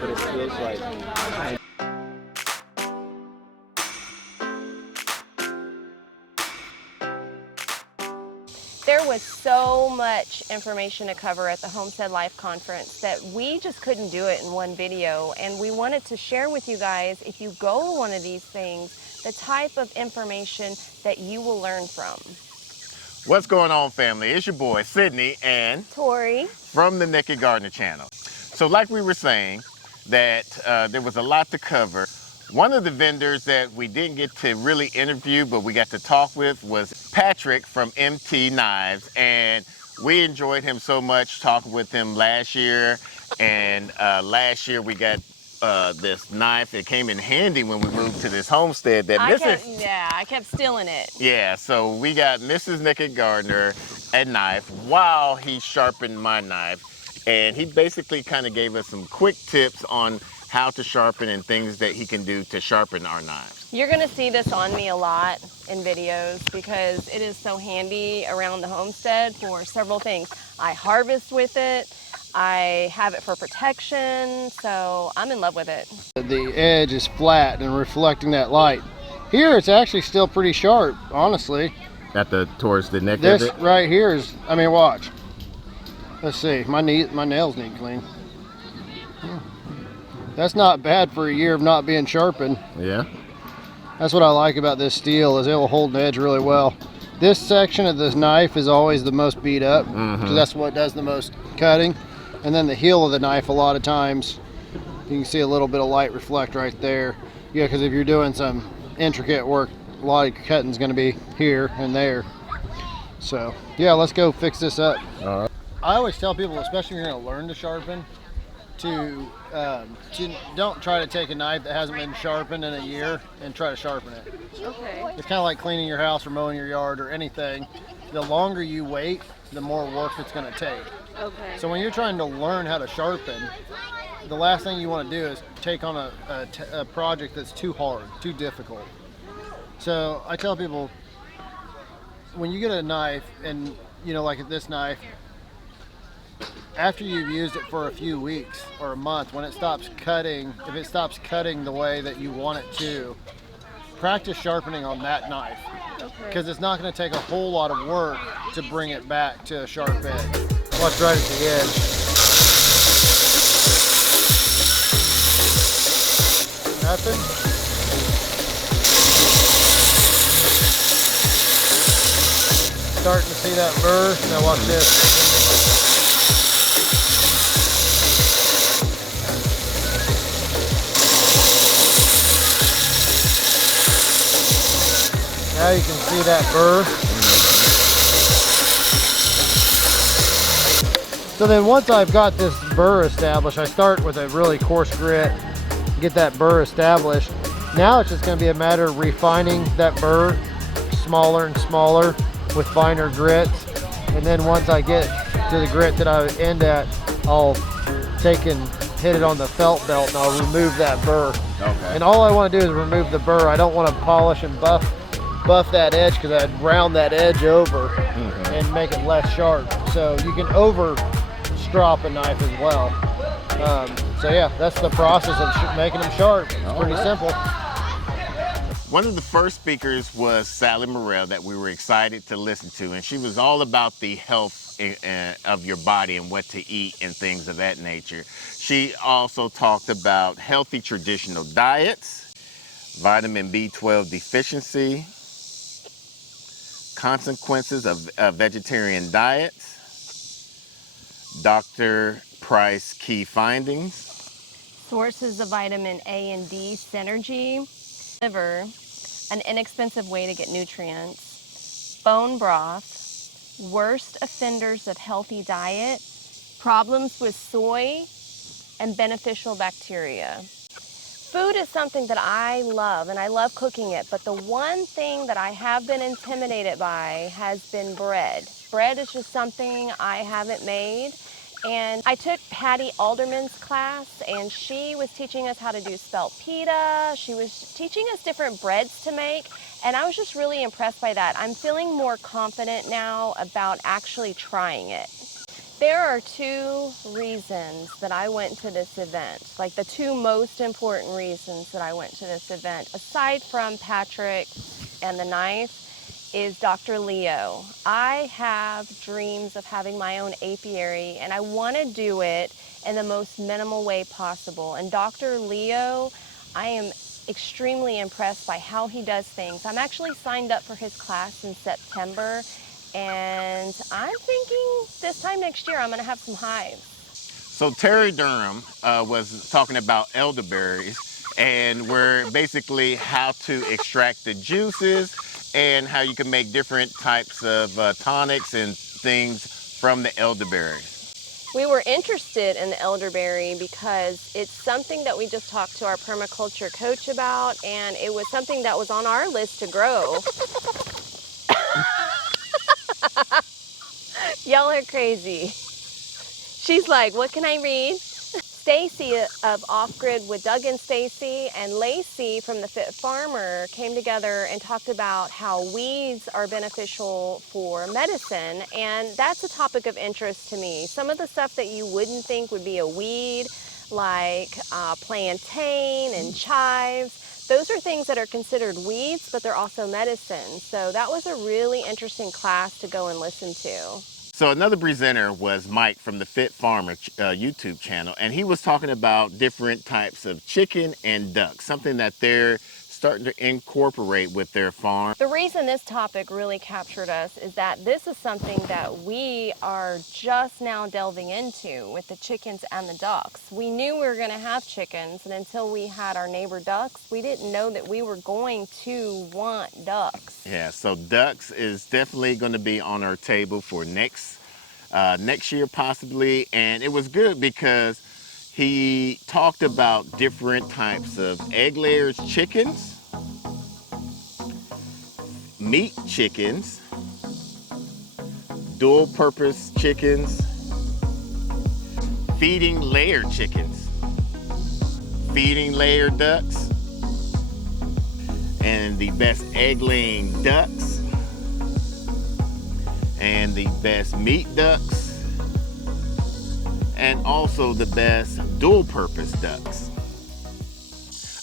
but it feels like There was so much information to cover at the Homestead Life Conference that we just couldn't do it in one video, and we wanted to share with you guys, if you go to one of these things, the type of information that you will learn from. What's going on, family? It's your boy Sydney and Tori from the Nakid Gardener channel. So like we were saying, that there was a lot to cover. One of the vendors that we didn't get to really interview, but we got to talk with, was Patrick from MT Knives, and we enjoyed him so much talking with him last year. And last year we got this knife. It came in handy when we moved to this homestead that I kept stealing it. Yeah, so we got Mrs. Nakid Gardener a knife while he sharpened my knife, and he basically kind of gave us some quick tips on how to sharpen and things that he can do to sharpen our knives. You're going to see this on me a lot in videos because it is so handy around the homestead for several things. I harvest with it, I have it for protection, so I'm in love with it. The edge is flat and reflecting that light. Here it's actually still pretty sharp, honestly. Towards the neck this of it? Right here is, I mean, watch. Let's see, my nails need clean. That's not bad for a year of not being sharpened. Yeah. That's what I like about this steel, is it will hold the edge really well. This section of this knife is always the most beat up, because that's what does the most cutting. And then the heel of the knife, a lot of times, you can see a little bit of light reflect right there. Yeah, because if you're doing some intricate work, a lot of cutting is going to be here and there. So, yeah, let's go fix this up. All right. I always tell people, especially if you're going to learn to sharpen, to don't try to take a knife that hasn't been sharpened in a year and try to sharpen it. Okay. It's kind of like cleaning your house or mowing your yard or anything. The longer you wait, the more work it's going to take. Okay. So when you're trying to learn how to sharpen, the last thing you want to do is take on a project that's too hard, too difficult. So I tell people, when you get a knife, and you know, like this knife, after you've used it for a few weeks or a month, when it stops cutting, if it stops cutting the way that you want it to, practice sharpening on that knife. Because it's not going to take a whole lot of work to bring it back to a sharp edge. Watch right at the edge. Nothing? Starting to see that burr. Now watch this. Now you can see that burr. So then once I've got this burr established, I start with a really coarse grit, get that burr established. Now it's just going to be a matter of refining that burr smaller and smaller with finer grits. And then once I get to the grit that I end at, I'll take and hit it on the felt belt and I'll remove that burr. Okay. And all I want to do is remove the burr. I don't want to polish and buff that edge, because I'd round that edge over and make it less sharp. So you can over strop a knife as well. So yeah, that's the process of making them sharp. It's pretty simple. One of the first speakers was Sally Morrell that we were excited to listen to, and she was all about the health of your body and what to eat and things of that nature. She also talked about healthy traditional diets, vitamin B12 deficiency, consequences of vegetarian diets, Dr. Price key findings, Sources of vitamin A and D synergy, liver, an inexpensive way to get nutrients, bone broth, worst offenders of healthy diet, problems with soy, and beneficial bacteria. Food is something that I love, and I love cooking it, but the one thing that I have been intimidated by has been bread. Bread is just something I haven't made, and I took Patty Alderman's class, and she was teaching us how to do spelt pita. She was teaching us different breads to make, and I was just really impressed by that. I'm feeling more confident now about actually trying it. There are two reasons that I went to this event, like the two most important reasons that I went to this event, aside from Patrick and the knife, is Dr. Leo. I have dreams of having my own apiary, and I want to do it in the most minimal way possible. And Dr. Leo, I am extremely impressed by how he does things. I'm actually signed up for his class in September, and I'm thinking this time next year I'm going to have some hives. So Terry Durham was talking about elderberries, and we're basically how to extract the juices and how you can make different types of tonics and things from the elderberries. We were interested in the elderberry because it's something that we just talked to our permaculture coach about, and it was something that was on our list to grow. Y'all are crazy. She's like, what can I read? Stacy of Off Grid with Doug and Stacy and Lacey from the Fit Farmer came together and talked about how weeds are beneficial for medicine, and that's a topic of interest to me. Some of the stuff that you wouldn't think would be a weed, like plantain and chives, those are things that are considered weeds, but they're also medicine. So that was a really interesting class to go and listen to. So another presenter was Mike from the Fit Farmer YouTube channel, and he was talking about different types of chicken and duck, something that they're starting to incorporate with their farm. The reason this topic really captured us is that this is something that we are just now delving into with the chickens and the ducks. We knew we were going to have chickens, and until we had our neighbor ducks, we didn't know that we were going to want ducks. Yeah, so ducks is definitely going to be on our table for next year possibly, and it was good because he talked about different types of egg layers chickens, meat chickens, dual purpose chickens, feeding layer chickens, feeding layer ducks, and the best egg laying ducks, and the best meat ducks, and also the best dual purpose ducks.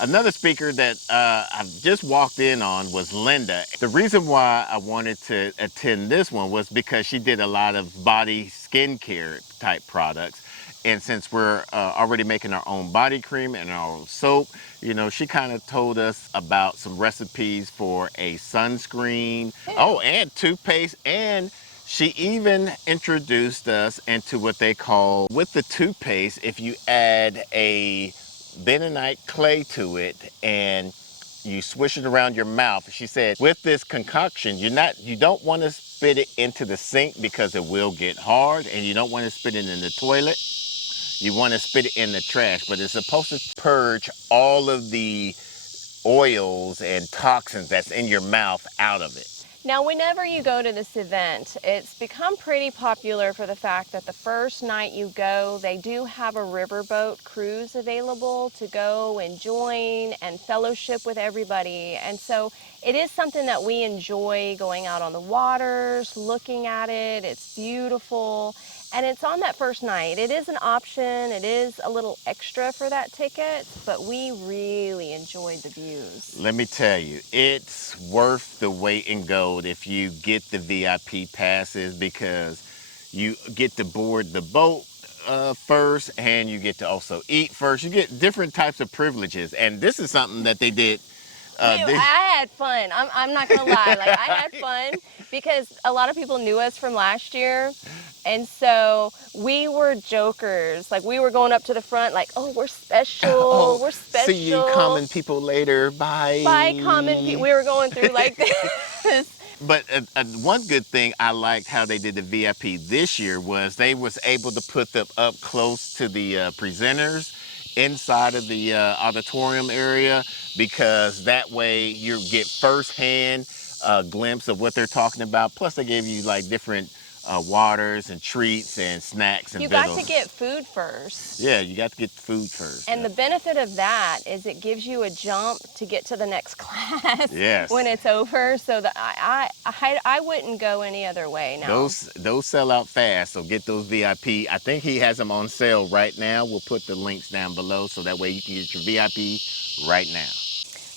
Another speaker that I've just walked in on was Linda. The reason why I wanted to attend this one was because she did a lot of body skincare type products. And since we're already making our own body cream and our own soap, you know, she kind of told us about some recipes for a sunscreen. Oh, and toothpaste. And she even introduced us into what they call, with the toothpaste, if you add a bentonite clay to it and you swish it around your mouth, she said with this concoction you don't want to spit it into the sink because it will get hard, and you don't want to spit it in the toilet. You want to spit it in the trash, but it's supposed to purge all of the oils and toxins that's in your mouth out of it. Now, whenever you go to this event, it's become pretty popular for the fact that the first night you go, they do have a riverboat cruise available to go and join and fellowship with everybody. And so it is something that we enjoy, going out on the waters, looking at it. It's beautiful. And it's on that first night. It is an option. It is a little extra for that ticket, but we really enjoyed the views. Let me tell you, it's worth the weight in gold if you get the VIP passes, because you get to board the boat first, and you get to also eat first. You get different types of privileges, and this is something that they did. I had fun. I'm not gonna lie. Like, I had fun because a lot of people knew us from last year, and so we were jokers. Like, we were going up to the front, like, "Oh, we're special. We're special. See you common people later. Bye. Bye, common people." We were going through like this. But one good thing I liked how they did the VIP this year was they was able to put them up close to the presenters inside of the auditorium area, because that way you get firsthand glimpse of what they're talking about. Plus they gave you like different waters and treats and snacks and You got victuals. to get food first. Yeah, you got to get food first. And the benefit of that is it gives you a jump to get to the next class Yes. when it's over. So that I wouldn't go any other way now. Those sell out fast, so get those VIP. I think he has them on sale right now. We'll put the links down below so that way you can get your VIP right now.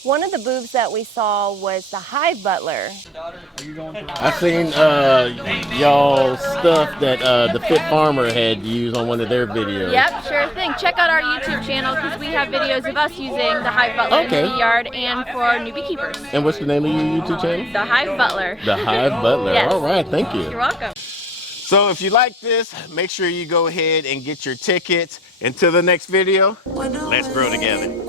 One of the booths that we saw was the Hive Butler. I seen y'all stuff that the Fit Farmer had used on one of their videos. Yep, sure thing. Check out our YouTube channel because we have videos of us using the Hive Butler in the bee yard and for new beekeepers. And what's the name of your YouTube channel? The Hive Butler. The Hive Butler. Yes. All right, thank you. You're welcome. So if you like this, make sure you go ahead and get your tickets. Until the next video, let's grow together.